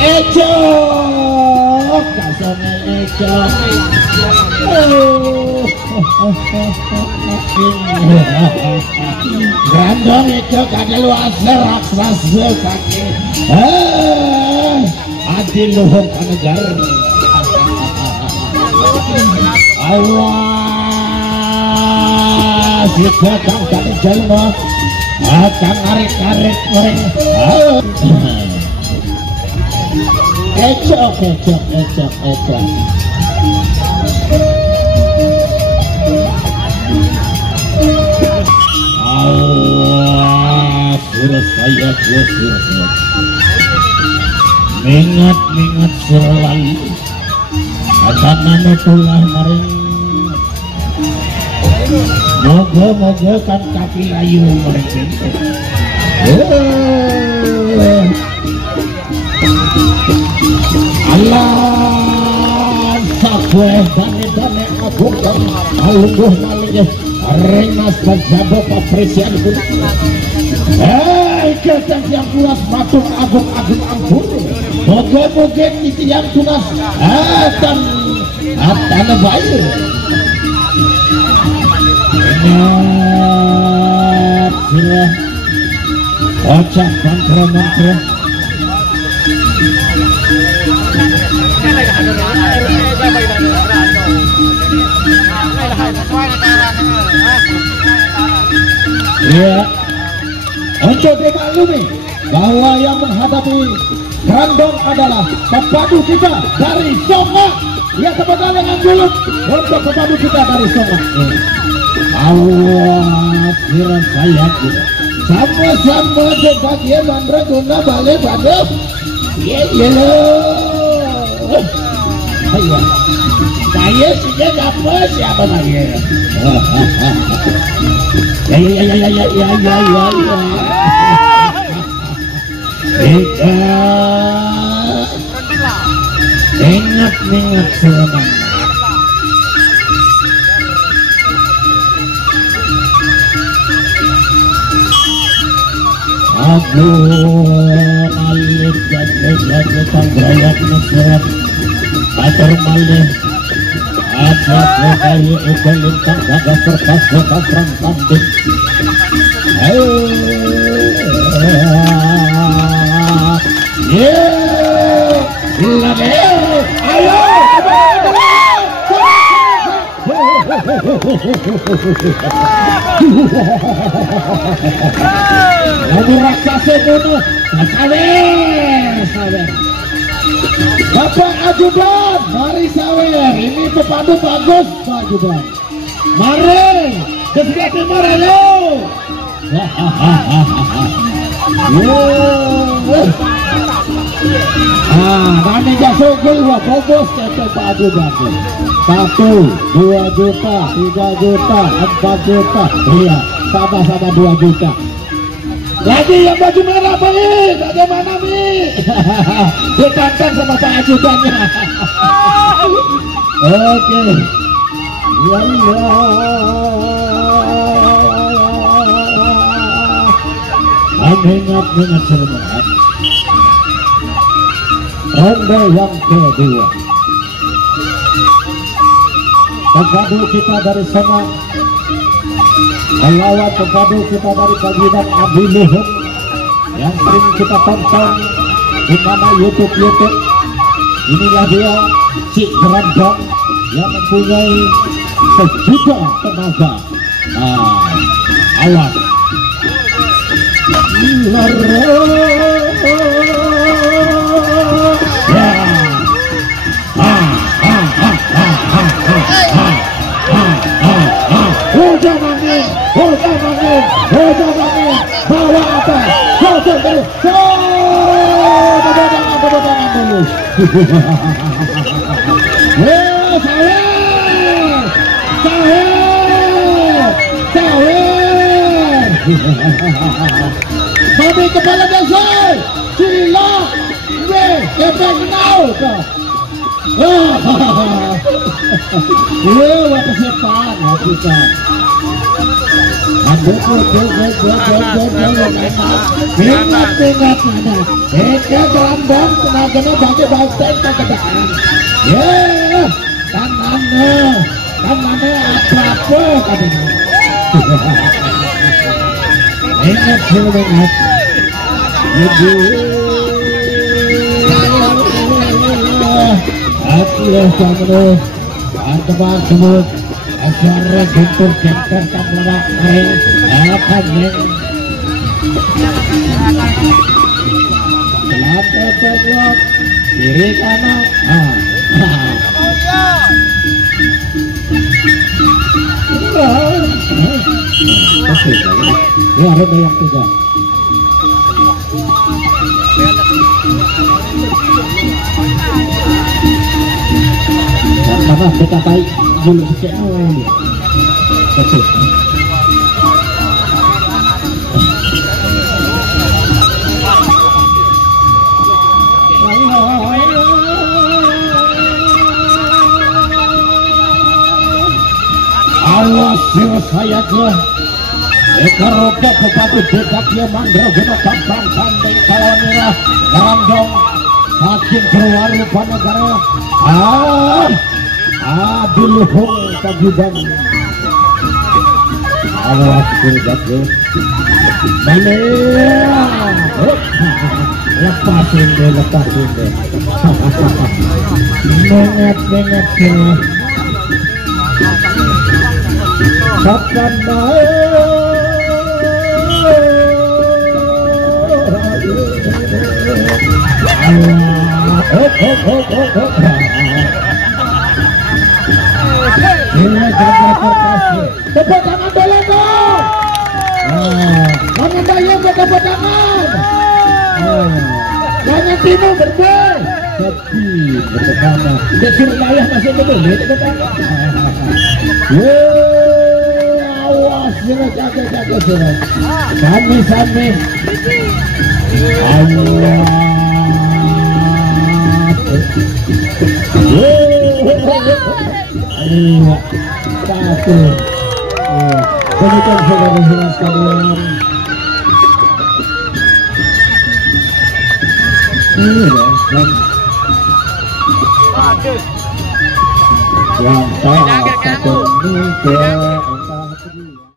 Ejo kasane Ejo Grandong Ejo kadelu asli raksasa kaki adil luhur kanegar awas juga kang kang jalma akan narik-narik goreng Ejo awas suruh saya mingat selalu adana tulah maring moga kan kaki ayu mereka Allah sakwe bane agung alungguh malingnya Rengas Pajabo Papresian pun ketang yang tunas matung agung ampun moga-moga itu yang tunas atan bayu ingat sila ocak mantra ya, untuk dimaklumi bahwa yang menghadapi Grandong adalah pepadu kita dari Songa. Ya, tepatkan dengan juluk untuk pepadu kita dari Songa. Awas, kira saya kita sama-sama sebagai bandra guna balik bandung. Ayo, saya sudah dapat siapa lagi? Ya. Ingat selama. Aku alif dan berayat mesra atur malih ada kaya itu lintang gagah kertas gagah perang tanding ayo Nabi raksasa bunuh sawer Bapak Ajudan, mari sawer. Ini pepadu bagus Pak Ajudan. Mari ke sebelah timur ayo. Kami jasukul wah fokus ke Pak Ajudan. 1, 2 juta, 3 juta, 4 juta. Iya, sama-sama 2 juta. Lagi yang baju merah balik, bagaimana Mi? Ditantang sama Pak Ajudannya. Oke. Ya Allah. Ingat selamat. Ronde yang kedua. Pepadu kita dari sana melawan pepadu kita dari Pagidan Abi Luhur yang sering kita tonton di mana YouTube. Inilah dia si Grandong yang mempunyai sejuta tenaga. Awas Udah mangin, bawa atas, terus, bebadangan dulu. Babi kepala dasar sila efek now kok. Apa sepan kita. Ingat gelambang tenaganya bagi banteng kegedean. Tangannya apa katanya. Ingat ingat. Aku sama teman semut. Acara guntur center kamera akan lantai belok kiri kanan. Ya ada banyak juga. Karena kita baik dulu sejak awal ini. Betul. Awas saya ke Ekaroba Bupati Dekatnya Mandro Guna Kampang Pandai Kawanira Garandong Hakim Terwaru Panegara Adiluhung Kagiban. Awas ke Mana lepasin deh mengat kapan tepuk tangan dulu dong. Kamu bayar ke tepuk tangan. Jangan timur berbel. Tapi bertepana. Dia suruh layah masih betul. Tepuk tangan. Awas jaga surat. Sami. Allah. Satu. Demikian saudara-saudara sekalian. Yang tak